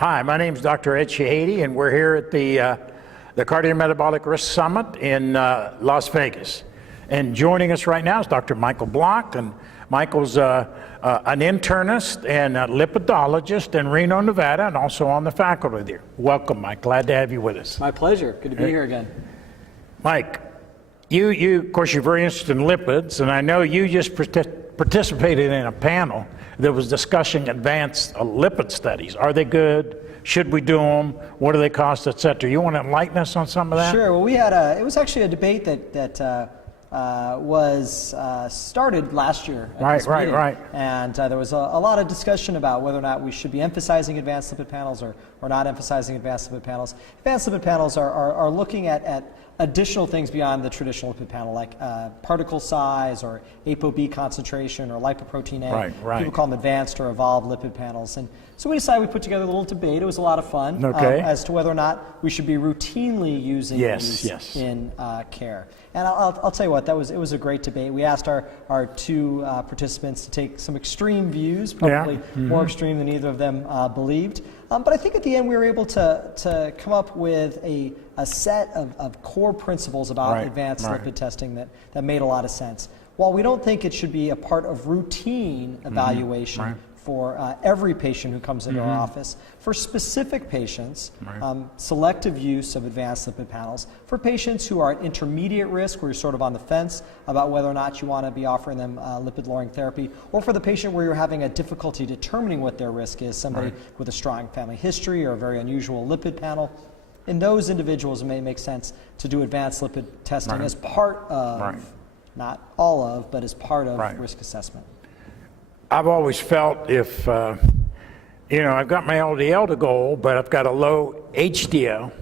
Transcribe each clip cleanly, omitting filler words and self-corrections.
Hi, my name is Dr. Ed Shahdy, and we're here at the Cardiometabolic Risk Summit in Las Vegas. And joining us right now is Dr. Michael Bloch, and Michael's an internist and a lipidologist in Reno, Nevada, and also on the faculty there. Welcome, Mike. Glad to have you with us. My pleasure. Good to be here again. Mike, you of course, you're very interested in lipids, and I know you just participated in a panel that was discussing advanced lipid studies. Are they good? Should we do them? What do they cost, et cetera? You want to enlighten us on some of that? Sure. Well, we had it was actually a debate that was started last year at this meeting. Right. And there was a lot of discussion about whether or not we should be emphasizing advanced lipid panels or not emphasizing advanced lipid panels. Advanced lipid panels are looking at additional things beyond the traditional lipid panel, like particle size or ApoB concentration or lipoprotein A. Right. People call them advanced or evolved lipid panels. And so we decided we put together a little debate. It was a lot of fun as to whether or not we should be routinely using these in care. And I'll tell you what, it was a great debate. We asked our two participants to take some extreme views, probably more extreme than either of them believed. But I think at the end we were able to come up with a set of core principles about advanced lipid testing that made a lot of sense. While we don't think it should be a part of routine evaluation for every patient who comes into our office, for specific patients, selective use of advanced lipid panels. For patients who are at intermediate risk, where you're sort of on the fence about whether or not you want to be offering them lipid-lowering therapy, or for the patient where you're having a difficulty determining what their risk is, somebody with a strong family history or a very unusual lipid panel. In those individuals, it may make sense to do advanced lipid testing as part of, not all of, but as part of risk assessment. I've always felt if, I've got my LDL to goal, but I've got a low HDL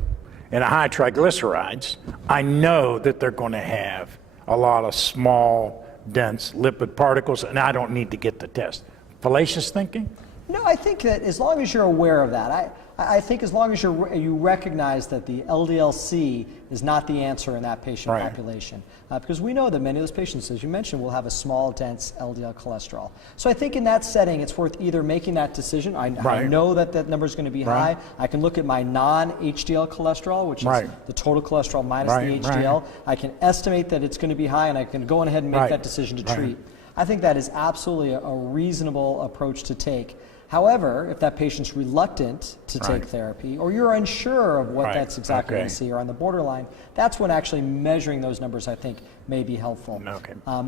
and a high triglycerides, I know that they're going to have a lot of small, dense lipid particles, and I don't need to get the test. Fallacious thinking? No, I think that as long as you're aware of that, I think as long as you recognize that the LDL-C is not the answer in that patient population, because we know that many of those patients, as you mentioned, will have a small, dense LDL cholesterol. So I think in that setting, it's worth either making that decision. I know that number is going to be high. I can look at my non-HDL cholesterol, which is the total cholesterol minus the HDL. I can estimate that it's going to be high, and I can go on ahead and make that decision to treat. I think that is absolutely a reasonable approach to take. However, if that patient's reluctant to take therapy, or you're unsure of what that's exactly going to see, or on the borderline, that's when actually measuring those numbers, I think, may be helpful.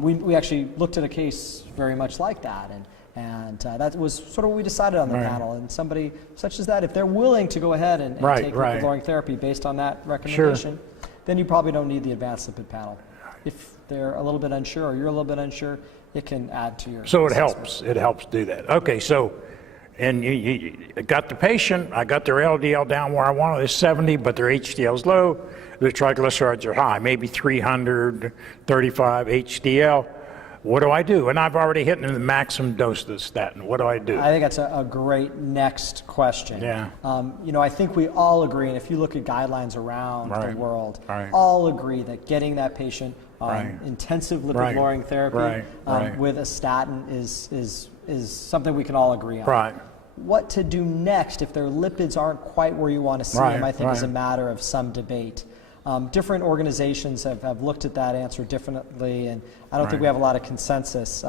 We actually looked at a case very much like that, and that was sort of what we decided on the panel. And somebody such as that, if they're willing to go ahead and take lipid-lowering therapy based on that recommendation, then you probably don't need the advanced lipid panel. If they're a little bit unsure, or you're a little bit unsure, it can add to your So it helps do that. Okay, so and you got the patient, I got their LDL down where I wanted, it's 70, but their HDL's low, their triglycerides are high, maybe 335 HDL. What do I do? And I've already hit the maximum dose of the statin. What do I do? I think that's a great next question. I think we all agree, and if you look at guidelines around the world, all agree that getting that patient on intensive lipid-lowering therapy with a statin is something we can all agree on. What to do next if their lipids aren't quite where you want to see them, I think is a matter of some debate. Different organizations have looked at that answer differently, and I don't think we have a lot of consensus,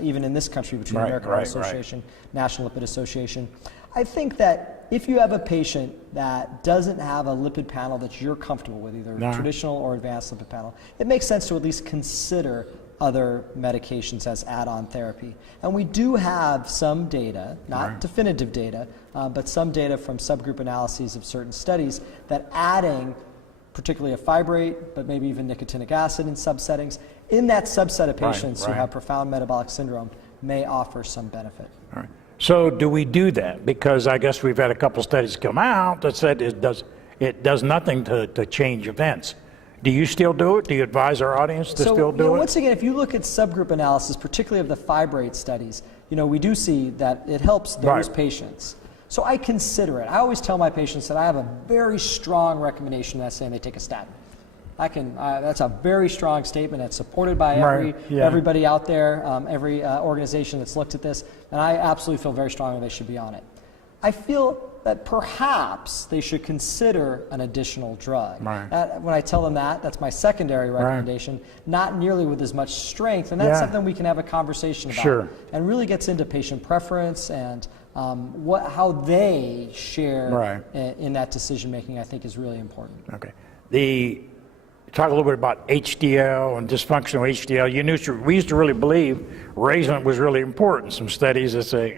even in this country, between American Heart Association, National Lipid Association. I think that if you have a patient that doesn't have a lipid panel that you're comfortable with, either traditional or advanced lipid panel, it makes sense to at least consider other medications as add-on therapy. And we do have some data, not definitive data, but some data from subgroup analyses of certain studies that adding particularly a fibrate, but maybe even nicotinic acid in subsettings, in that subset of patients who have profound metabolic syndrome may offer some benefit. So do we do that? Because I guess we've had a couple studies come out that said it does nothing to change events. Do you still do it? Do you advise our audience to still do it? Once again, if you look at subgroup analysis, particularly of the fibrate studies, we do see that it helps those patients. So I consider it. I always tell my patients that I have a very strong recommendation that's saying they take a statin. That's a very strong statement that's supported by everybody out there, every organization that's looked at this, and I absolutely feel very strongly they should be on it. I feel that perhaps they should consider an additional drug. Right. When I tell them that, that's my secondary recommendation, not nearly with as much strength, and that's something we can have a conversation about. Sure. And really gets into patient preference and how they share in that decision making, I think is really important. Okay. Talk a little bit about HDL and dysfunctional HDL. We used to really believe raising it was really important. Some studies that say,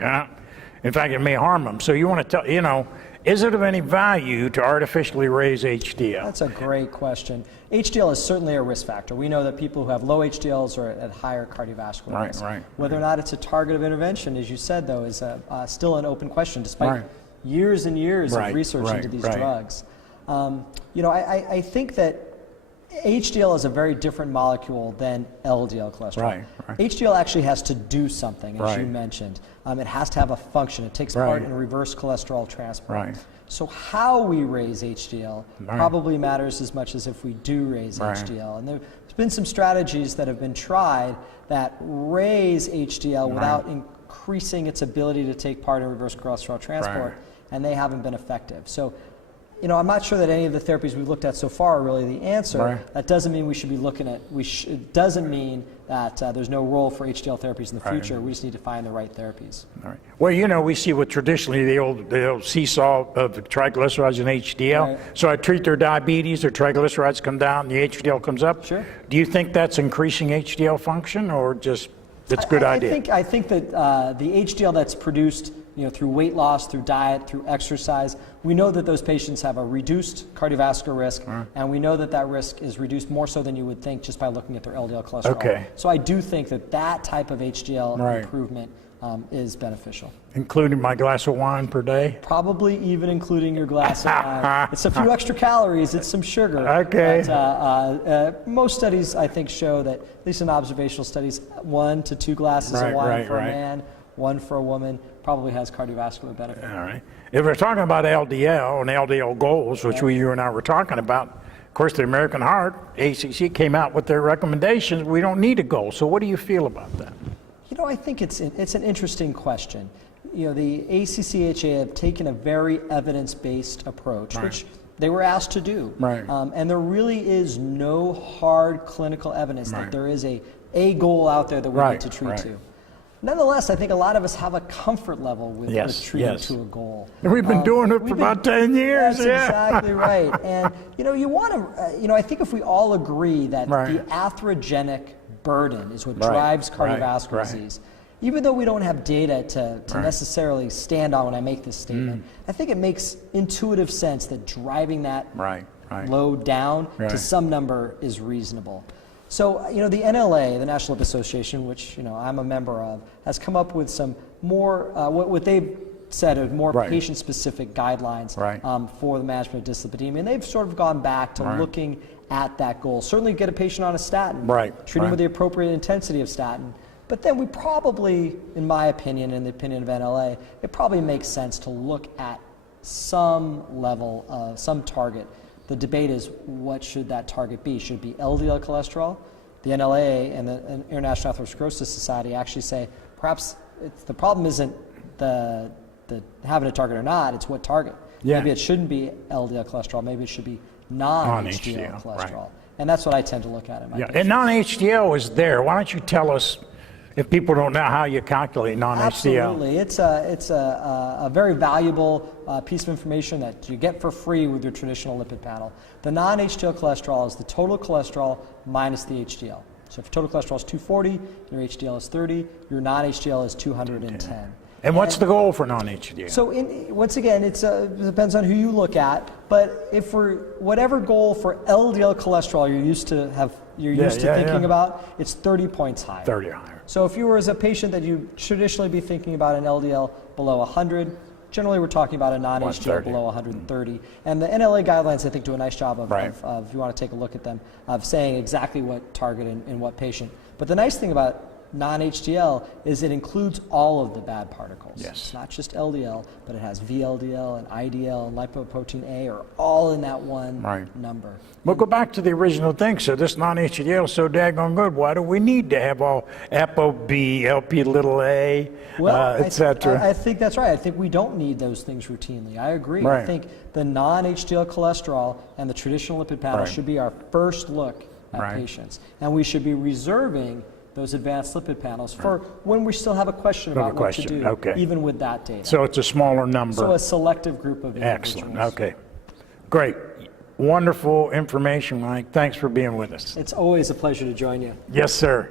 in fact, it may harm them. So you want to tell, is it of any value to artificially raise HDL? That's a great question. HDL is certainly a risk factor. We know that people who have low HDLs are at higher cardiovascular risk. Whether or not it's a target of intervention, as you said, though, is still an open question, despite years and years of research into these drugs. I think that HDL is a very different molecule than LDL cholesterol. HDL actually has to do something, as you mentioned. It has to have a function. It takes part in reverse cholesterol transport. So how we raise HDL probably matters as much as if we do raise HDL. And there's been some strategies that have been tried that raise HDL without increasing its ability to take part in reverse cholesterol transport, and they haven't been effective. So, I'm not sure that any of the therapies we've looked at so far are really the answer. That doesn't mean we should be looking at, it doesn't mean that there's no role for HDL therapies in the future. We just need to find the right therapies. Well, we see what traditionally the old seesaw of triglycerides and HDL. So I treat their diabetes, their triglycerides come down, the HDL comes up. Sure. Do you think that's increasing HDL function, or just it's a good idea? I think that the HDL that's produced through weight loss, through diet, through exercise, we know that those patients have a reduced cardiovascular risk, and we know that that risk is reduced more so than you would think just by looking at their LDL cholesterol. So I do think that that type of HDL improvement is beneficial. Including my glass of wine per day? Probably even including your glass of wine. It's a few extra calories, it's some sugar. But, most studies, I think, show that, at least in observational studies, 1 to 2 glasses of wine for a man, 1 for a woman, probably has cardiovascular benefit. All right. If we're talking about LDL and LDL goals, which you and I were talking about, of course, the American Heart, ACC, came out with their recommendations. We don't need a goal. So what do you feel about that? I think it's an interesting question. The ACCHA have taken a very evidence-based approach, which they were asked to do. And there really is no hard clinical evidence that there is a goal out there that we need to treat to. Nonetheless, I think a lot of us have a comfort level with treating to a goal. And we've been doing it for about 10 years. That's exactly right. And you want to, I think if we all agree that the atherogenic burden is what drives cardiovascular disease, even though we don't have data to necessarily stand on when I make this statement, I think it makes intuitive sense that driving that load down to some number is reasonable. So, the NLA, the National Lipid Association, which, I'm a member of, has come up with some more, what they've said are more patient-specific guidelines for the management of dyslipidemia. And they've sort of gone back to looking at that goal. Certainly get a patient on a statin, treat them with the appropriate intensity of statin. But then we probably, in my opinion, and the opinion of NLA, it probably makes sense to look at some level, some target. The debate is, what should that target be? Should it be LDL cholesterol? The NLA and the International Atherosclerosis Society actually say perhaps the problem isn't the having a target or not, it's what target. Maybe it shouldn't be LDL cholesterol, maybe it should be non-HDL cholesterol. And that's what I tend to look at in my patients. And non-HDL is there. Why don't you tell us, if people don't know, how you calculate non-HDL? Absolutely. It's a very valuable piece of information that you get for free with your traditional lipid panel. The non-HDL cholesterol is the total cholesterol minus the HDL. So if your total cholesterol is 240, your HDL is 30, your non-HDL is 210. And what's the goal for non-HDL? So once again, it depends on who you look at. But if whatever goal for LDL cholesterol you're used to thinking about, it's 30 points higher. 30 higher. So if you were as a patient that you traditionally be thinking about an LDL below 100, generally we're talking about a non-HDL below 130. And the NLA guidelines, I think, do a nice job of if you want to take a look at them, of saying exactly what target in what patient. But the nice thing about non-HDL is it includes all of the bad particles. Yes. It's not just LDL, but it has VLDL and IDL and lipoprotein A are all in that one number. We'll go back to the original thing. So this non-HDL is so daggone good. Why do we need to have all ApoB, LP little a, etc.? I think that's right. I think we don't need those things routinely. I agree. I think the non-HDL cholesterol and the traditional lipid panel should be our first look at patients. And we should be reserving those advanced lipid panels for when we still have a question about what to do, even with that data. So it's a smaller number. So a selective group of individuals. Excellent. Okay. Great. Wonderful information, Mike. Thanks for being with us. It's always a pleasure to join you. Yes, sir.